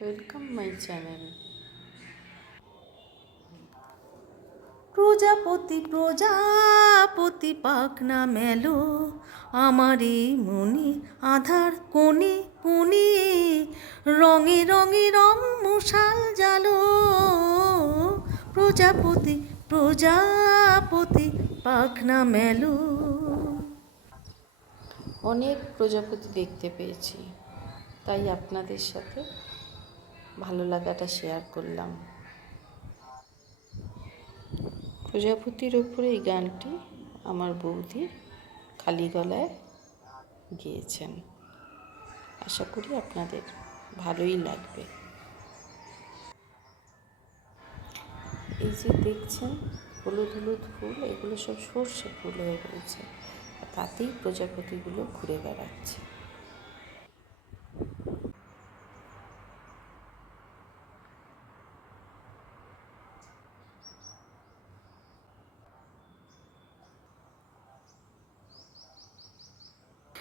Welcome my channel প্রজাপতি প্রজাপতি পাখনা মেলো আমারে মনে আধার কোণে কোণে রঙে রঙে রং মশাল জালো। প্রজাপতি প্রজাপতি পাখনা মেলো। অনেক প্রজাপতি দেখতে পেয়েছি তাই আপনাদের সাথে ভালো লাগাটা শেয়ার করলাম। প্রজাপতির ওপরে এই গানটি আমার বৌদি খালি গলায় গেয়েছেন। আশা করি আপনাদের ভালোই লাগবে। এই যে দেখছেন, হলুদ হলুদ ফুল, এগুলো সব সর্ষে ফুল হয়ে রয়েছে। তাতেই প্রজাপতিগুলো ঘুরে বেড়াচ্ছে।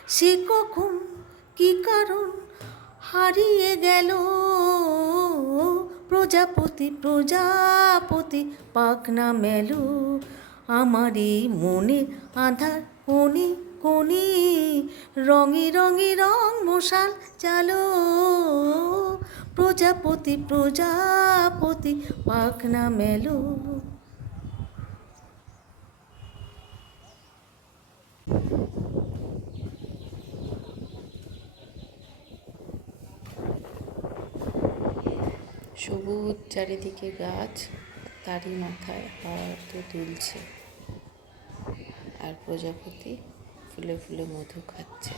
সে কখন কি কারণ হারিয়ে গেল? প্রজাপতি প্রজাপতি, পাখনা মেলো আমার এই মনের আধার কোণে কোণে রঙে রঙে রং মশাল চালো। প্রজাপতি প্রজাপতি, পাখনা মেলো। সবুজ চারিদিকে গাছ, তারই মাথায় হাওয়া তো তুলছে আর প্রজাপতি ফুলে ফুলে মধু খাচ্ছে।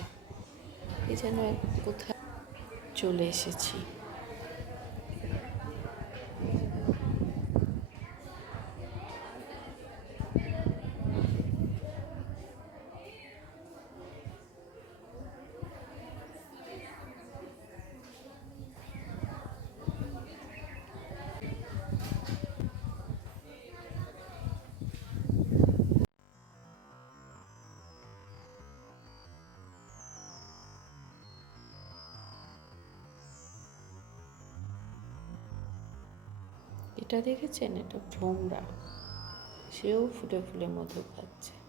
এ যেন কোথায় চলে এসেছি। এটা দেখেছেন? এটা ভোমরা। সেও ফুলে ফুলে মধু খাচ্ছে।